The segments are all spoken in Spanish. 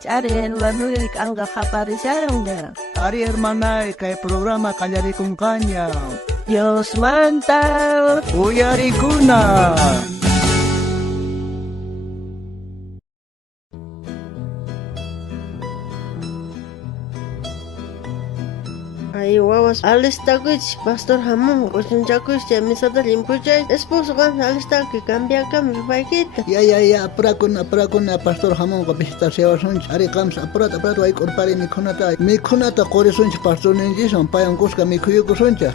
Charen, Manuel Kanga Japarisaron. Ari hermana, kay programa kanyari kung kanya. Dios manta. Uyari kuna. Ay, wawas, alistakuch, Pastor Hamon, kuchunchakuch, misada limpuchay, esposo kan alistaku, cambia paikita. Ya, aprakuna, Pastor Hamon, kapista sewa sunch. Ari kams, aprat, waik urpari mikunata kore sunch, Pastor Ninjison, payan kuska mikuyuku suncha.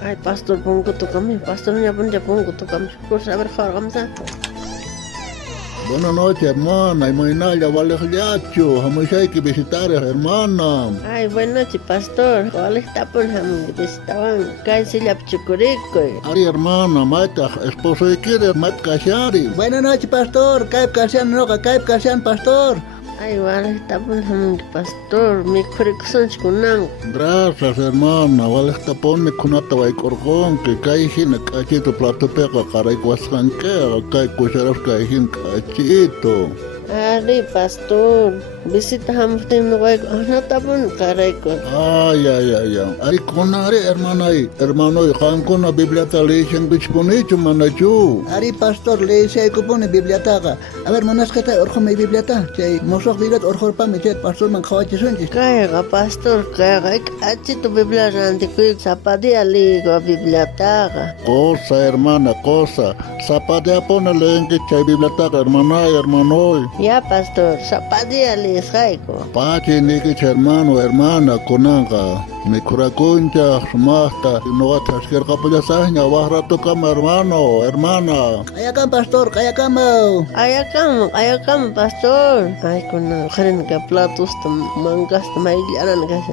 Ay, Pastor pongo tu kami, Pastor punja pongo tu kami, kursa berkhamsa. Buenas noches, hermana. Y Moinaya, vale, vamos a que visitar, hermana. Ay, buenas noches, Pastor. ¿Cuál está por que visitaban? Casi la chucurico. Ari, hermana, mata, esposo de quiere, mat cachari. Buenas noches, Pastor. Caip Casian, Pastor. Ay, vale, está por Pastor. Mi curriculum chucunan. Gracias, hermana. Vale, está pone kunata vai corcón, que caijin, cachito plato pega, caray, guascanque, cai cucharas caijin, cachito. Ari, Pastor. Visita hamftin no vai, no tapon caraico. Ay. Ari, conare, hermano, y jancona biblioteca lechen bichponicho, manachu. Ari, Pastor, leche kupone biblioteca. A ver, monas que te orjo mi biblioteca. Chay, mosok bilet orjo pa mi chet, Pastor man kawachi sunchi. Caiga, Pastor, caiga. Achi tu biblia ranticuic, zapadia ligo, biblioteca. Cosa, hermana, cosa. Zapatea pone lengue, chay biblioteca, hermano. Ya, Pastor, zapadia li. Pachi niki hermana kunanga mi kurakuncha sumasta no atasquer capoya sahnya wahrato kama hermana Ayakam Pastor ayakam Pastor ay kunang karen ka platos tam mangas mailaran kasi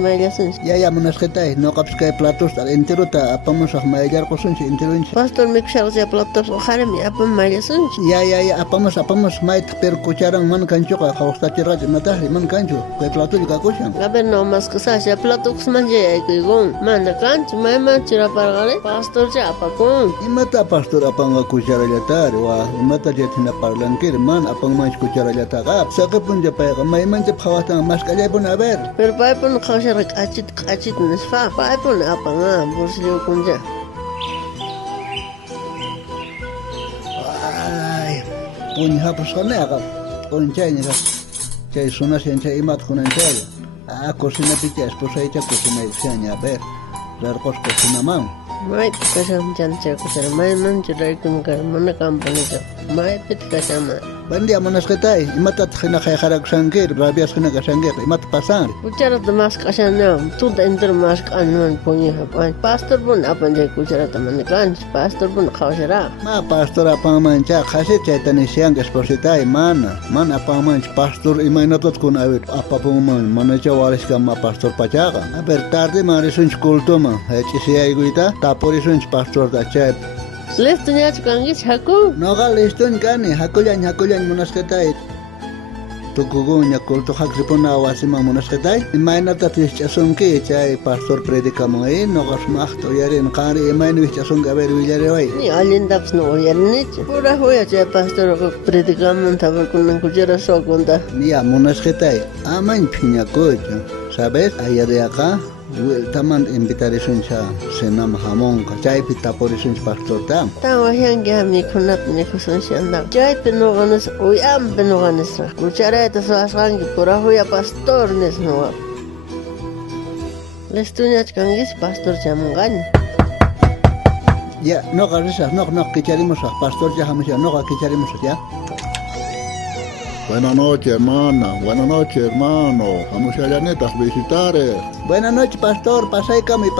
mailasun ya munasketai no kapskay platos al entero ta apamos ah mailar kosun si entero Pastor mikshar sa platos karen mi apam mailasun ya apamos mait per kucharang man kancho ka hausta tiraj matah man kancho kay plato ka kushan gaber no mas kasa sa platos manje ay kugon manda kancho may manchira pargale Pastor ja apakon imata Pastor apanga kuchara latar wa imata jetina parlankir man apang manch kuchara latar sakapun ja pa may manche phawata mas kaya pun aber pero pa pun khashar achit nisfa pa pun apanga bursliu kunja ay pun hapus kana ka onchay ni chay sunas chay imat kunan chay cocina picha esposa hecha cocina extraña a ver dar cocina man Mai kasam jancha kusar mai man churai kum kar mana company ja mai pit kasama bandia monas ketai imata khina khayarak sangir rabias khina kasangir imat pasang kuchara tamas kasana tu da inter mas kanon poni hapan pastor bun apan je kuchara taman kan pastor bun khawshara ma pastor apa mancha khase chaitani siang espositai man apa manch pastor imainatot kun awit apa puman manacha waris kama pastor pachaga a ver tarde marisun kultoma hechisi aiguita taporisun pastor da chep Listunya chukangis haku noga listun kani hakulan munasketai tukugunya kulto hakripona wasima munasketai imaina tatis chasunki chay pastor predikamoi noga smachto yarin qari imaina chasun gaber villarewai ni alindaps no yarnich pura hoya chay pastor predikamon tabar kunan kujera sokonda nia munasketai amain phinya kocho sabes ayade acá taman invitación cha senam hamon chay pitaporisun pastor tam wahyang ge mi kunat mi kusun shanda chay penoganes uyam penoganes kuchara ta sasang pura hoya pastor nes no lestunya chkangis pastor chamungan ya no garisa no kicharimos pastor ya hamisha no kicharimos ya Buenas noches, hermana. Buenas noches, hermano. Vamos a llanetas visitar. Buenas noches, pastor. Pasai kami,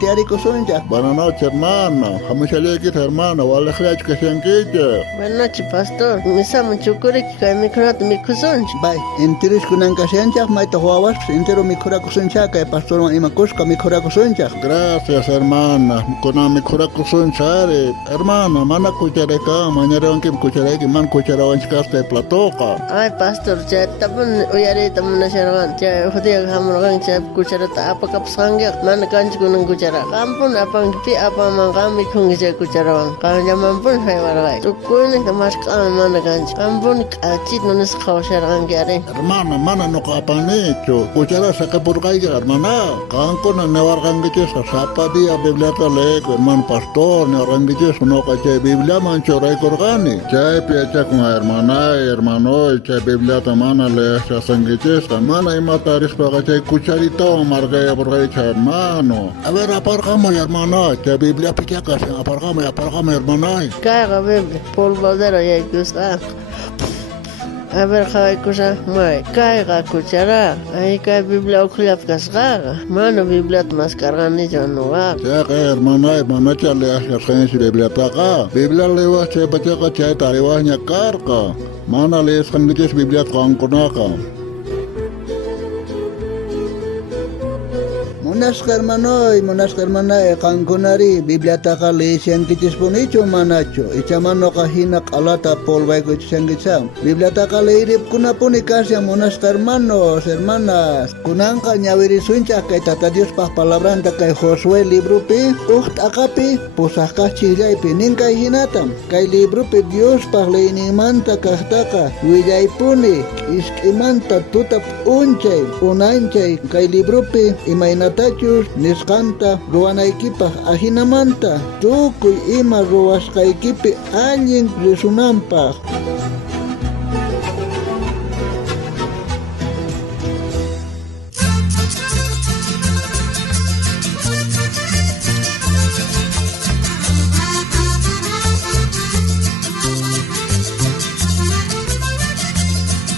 tiari kusunja. Buenas noches, hermana. Vamos a llegar, hermana. Vale, crech que se enquite. Buenas noches, pastor. Misa muchukuri que mi kunat mi kusunja. Bye. Enteris kunan kasiancha, maito huawas, entero mi kura kusunja, que pastor ma imakuska mi kura kusunja. Gracias, hermana. Kuna mi kura kusunja. Hermana, mana kuchareka, mañana aunque kuchareki, man kucharawanchkaste platoka. Ay, pastor, chay tapun uyari tamun nasharwan. Chay jodiya hamrogan chay kuch cucharata apakapasqanki mana kanchu kunan cuchara qampun apankipi apamanqami mikhunki cucharawan qanllamanpun haywarqay tukuyninta masq'ami mana kanchu qampuni k'achita nisqa qhawasharqanki ari Hermana, mana nuqa apanichu. Kuchara saqipurqayki, hermana. Qankuna niwarqankichisqa sapa día Bibliata leeku, hermano pastor, niwarqankichisqa nuqa chay Bibliaman churaykurqani. Chaypi yachakun hermanay, hermanoy, chay Bibliata mana leeshchasankichisqa. Mana imata rispaqa chay kucharitawan marqayapurqaycha, hermano. A ver, aparqamuy, hermano. Chay Bibliapi chakas, aparqamuy, hermanay. kayqa Biblia polvadero yaykusqa a ver qhawaykusha may kayqa kuchara ay kay Biblia ukhullapi kasqaqa mana Bibliata maskarqanichu nuqaqa Chayqa hermanay, manacha leashkasqanchis Bibliataqa. Biblia lewas chaypachaqa chayta riwasña karqa. Mana leesqankichis Bibliata qankunaqa. Munasqa hermanay, qankunari Bibliataqa leesiankichispunichu manachu. Ichamanoqa hina q'alata polvaykuchishankichan. Bibliataqa leiripkunapuni kasyan munasqa hermanas. Kunanqa ñawirisunchaq kay Tata Diospaq palabranta kay Josué librupi, t'aqapi, pusaqqa chillaypi. Nin kay hinatam, kay librupi Diospaq leyninmanta kaqtaqa willaypuni, isk'imanta tuta p'unchay, unanchay, kay librupi imaynatachus nisqanta ruwanaykipaq ahinamanta tukuy ima ruwasqaykipi allin risunanpaq.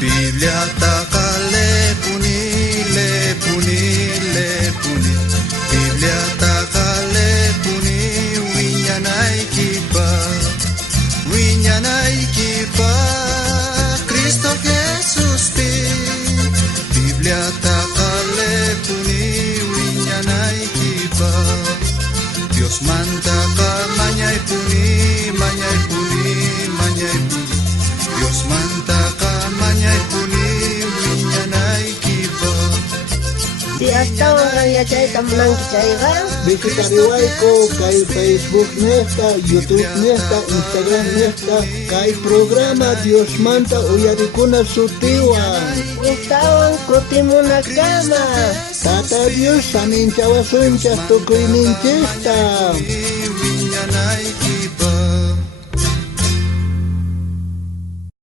Bibliataqa lepuni, Bibliataqa lepuni, wiñanaykipaq, Cristo Jesuspi. Bibliataqa lepuni, wiñanaykipaq, Dios mantaqa mañaypuni, Dios mantaqa mañaypuni, wiñanaykipaq. si astawan yachayta munanki chayqa Visitariwayku kay Facebook nesta, YouTube nesta, Instagram nesta, kay programa Dios manta uyarikuna sutiwan. ustawan kutimunakama Tata Dios saminchawasunchas tukuyninchista.